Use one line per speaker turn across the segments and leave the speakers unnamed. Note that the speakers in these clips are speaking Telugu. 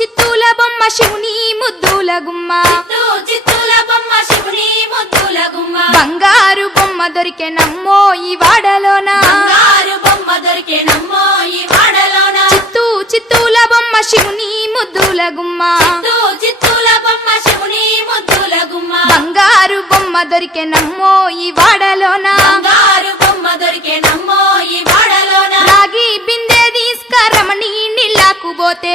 చిత్తూల బొమ్మ శివుని ముద్దుల గుమ్మ.
చిత్తూ చిత్తూల బొమ్మ శివుని ముద్దుల గుమ్మ.
బంగారు బొమ్మ దొరికే నమ్మో ఈ వాడలోన.
బంగారు బొమ్మ దొరికే నమ్మో ఈ వాడలోన.
చిత్తూ చిత్తూల బొమ్మ శివుని ముద్దుల గుమ్మ.
చిత్తూ చిత్తూల బొమ్మ శివుని ముద్దుల గుమ్మ.
బంగారు బొమ్మ దొరికే నమ్మో ఈ వాడలోన.
బంగారు బొమ్మ దొరికే నమ్మో ఈ వాడలోన.
రాగి బిందె తీసుకరమణి నీళ్ళకు పోతే.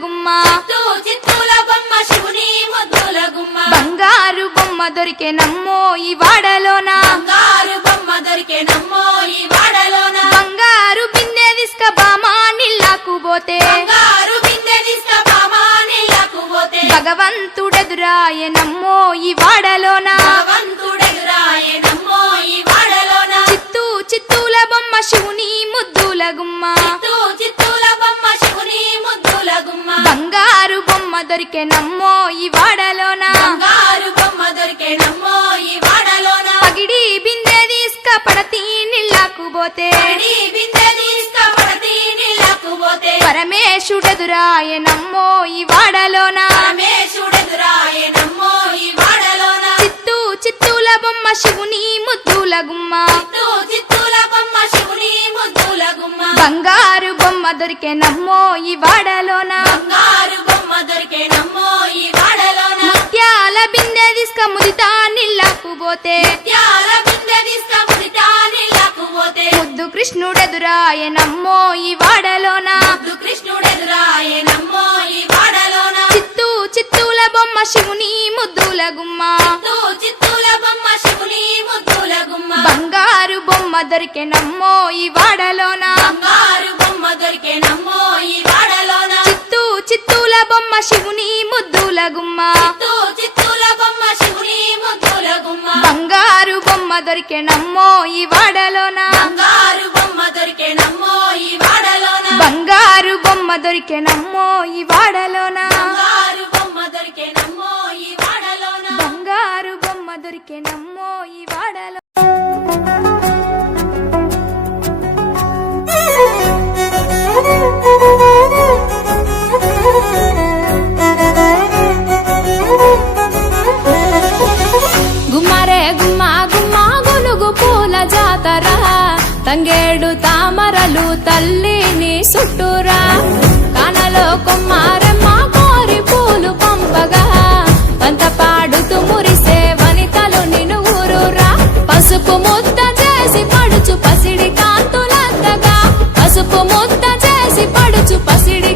గుమ్మ బంగారు బొమ్మ దొరికే నమ్మో ఈ వాడలోన.
బంగారు బొమ్మ దొరికే నమ్మో ఈ వాడలోన.
బంగారు బిందె తీసుక బామా నీళ్ళకు పోతే.
బంగారు బిందె తీసుకుపామా నీళ్ళకు పోతే.
భగవంతుడెదురాయ నమ్మో ఈ వాడలోన.
భగవంతుడెదురాయ
బొమ్మ దొరికే నమ్మో ఈ వాడలోన?
బంగారు బొమ్మ దొరికే నమ్మో ఈ వాడలోన?
పగిడి బిందె తీసుక పడతి నీళ్ళకు పోతే.
బిందె తీసుకుపడతి నీళ్ళకు పోతే.
పరమేశుడెదురాయ నమ్మో ఈ వాడలోన?
పరమేశుడెదురాయ నమ్మో ఈ వాడలోన?
చిత్తూ చిత్తూల బొమ్మ శివుని ముద్దుల గుమ్మ.
చిత్తూ చిత్తూల బొమ్మ శివుని ముద్దుల గుమ్మ.
బంగారు బొమ్మ దొరికే నమ్మో ఈ వాడలోన?
బంగారు దొరికే నమ్మో ఈ వాడలోన
ముత్యాల బిందె తీసుక ముదితా నీళ్ళకు పోతే.
బిందె నీళ్ళకు పోతే.
ముద్దు కృష్ణుడెదురాయ నమ్మో ఈ వాడలోన.
ముద్దు కృష్ణుడెదురాయ నమ్మో ఈ వాడలోన.
చిత్తూ చిత్తూల బొమ్మ శివుని ముద్దుల గుమ్మ.
చిత్తూ చిత్తూల బొమ్మ శివుని ముద్దుల గుమ్మ.
బంగారు బొమ్మ దొరికే నమ్మో ఈ వాడలోన.
బంగారు బొమ్మ దొరికే
గుమ్మ బంగారు బొమ్మ దొరికే నమ్మో ఈ వాడలోన.
బంగారు బొమ్మ దొరికే నమ్మో ఈ వాడలోన.
బంగారు బొమ్మ ఈ వాడలోన.
బంగారు బొమ్మ దొరికే నమ్మో ఈ వాడలోన.
బంగారు బొమ్మ దొరికే నమ్మో ఈ వాడలో తంగేడు తామరలు తల్లిని సుట్టురా కానలో కుమ్మారమ్మ కోరి పూలు పంపగా. పంత పాడుతూ మురిసే వనితలు నిన్ను ఊరురా. పసుపు ముద్ద చేసి పడుచు పసిడి కాంతులందగా పసుపు ముద్ద చేసి పడుచు పసిడి